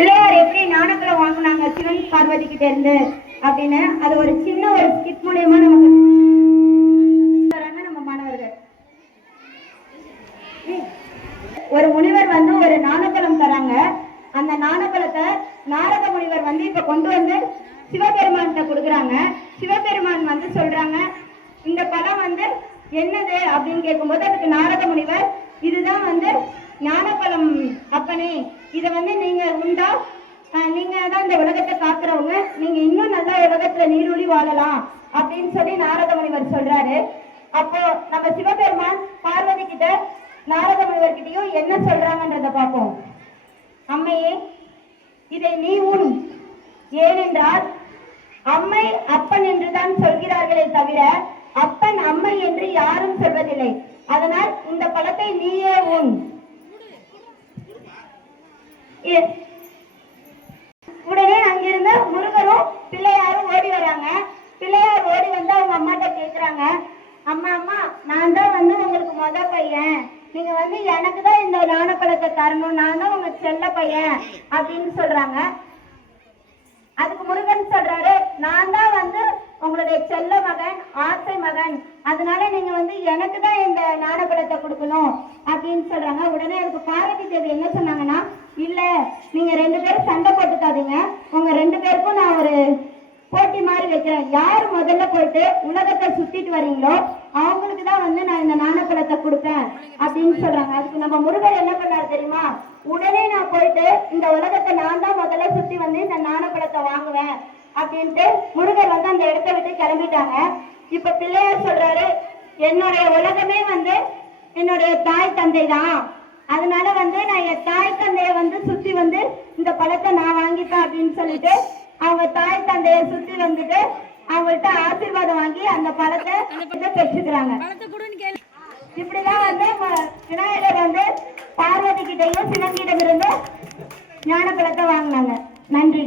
பிள்ளையார் எப்படி ஞானப்பழம் வாங்கினாங்க சிவன் பார்வதி கிட்ட இருந்து அப்படின்னு அது ஒரு சின்ன ஒரு ஸ்கிட் மூலியமா நமக்கு நம்ம மாணவர்கள். ஒரு முனிவர் வந்து ஒரு ஞானப்பழம் தராங்க. அந்த ஞானப்பழத்தை நாரத முனிவர் வந்து இப்ப கொண்டு வந்து சிவபெருமான்கிட்ட கொடுக்குறாங்க. சிவபெருமான் வந்து சொல்றாங்க, இந்த பழம் வந்து என்னது அப்படின்னு கேட்கும்போது அதுக்கு நாரத முனிவர், இதுதான் வந்து ஞானப்பழம் அப்பனே, இதை வந்து நீங்க உண்டா, நீங்க தான் இந்த உலகத்தை காக்குறவங்க, நீங்க இன்னும் நல்ல உலகத்துல நீரூழி வாழலாம் அப்படின்னு சொல்லி நாரத முனிவர் சொல்றாரு. அப்போ நம்ம சிவபெருமான் பார்வதி கிட்ட நாரத முனிவர் கிட்டையும் என்ன சொல்றாங்கன்றத பார்ப்போம். அம்மையே, இதை நீ உன், ஏனென்றால் அம்மை அப்பன் என்றுதான் சொல்கிறார்களே தவிர அப்பன் அம்மை என்று யாரும் சொல்வதில்லை. அதனால் இந்த பழத்தை நீயே உன். உடனே அங்கிருந்து முருகரும் பிள்ளையாரும் ஓடி வராங்க. பிள்ளையார் ஓடி வந்து அவங்க அம்மாட்ட கேக்குறாங்க, அம்மா அம்மா, நான் தான் வந்து உங்களுக்கு முத பையன், நீங்க வந்து எனக்கு தான் இந்த ஞானப்பழத்தை தரணும், நான் தான் உங்க செல்ல பையன் அப்படின்னு சொல்றாங்க. அதுக்கு முருகன் சொல்றாரு, நான் தான் வந்து உங்களுடைய செல்ல மகன், ஆசை மகன், அதனால நீங்க வந்து எனக்கு தான் இந்த ஞானப்பழத்தை கொடுக்கணும் அப்படின்னு சொல்றாங்க. உடனே அதுக்கு பார்வதி தேவி என்ன சொன்னாங்கன்னா, இல்ல நீங்க 2 பேரும் சண்டை போட்டுக்காதீங்க, உங்க 2 பேருக்கும் நான் ஒரு போட்டி மாதிரி வைக்கிறேன். யார் முதல்ல போயிட்டு உலகத்தை சுத்திட்டு வரீங்களோ அவங்களுக்கு தான் வந்து நான் இந்த ஞானப்பழத்தை கொடுப்பேன் அப்படின்னு சொல்றாங்க. அதுக்கு நம்ம முருகர் என்ன பண்ணாரு தெரியுமா, உடனே நான் போயிட்டு இந்த உலகத்தை நான் தான் முதல்ல சுத்தி வந்து இந்த ஞானப்பழத்தை வாங்குவேன் அப்படின்ட்டு முருகர் வந்து அந்த இடத்த விட்டு கிளம்பிட்டாங்க. இப்ப பிள்ளையார் சொல்றாரு, என்னுடைய உலகமே வந்து என்னுடைய தாய் தந்தை தான், அதனால வந்து நான் என் தாய் தந்தைய வந்து சுத்தி வந்து இந்த பழத்தை நான் வாங்கிப்பேன் அப்படின்னு சொல்லிட்டு அவங்க தாய் தந்தைய சுத்தி வந்துட்டு அவங்கள்ட்ட ஆசீர்வாதம் வாங்கி அந்த பழத்தை பெற்றுக்கிறாங்க. இப்படிதான் வந்து விநாயகர் வந்து பார்வதி கிட்டையும் சிவன் கிட்ட இருந்து ஞான பழத்தை வாங்கினாங்க. நன்றி.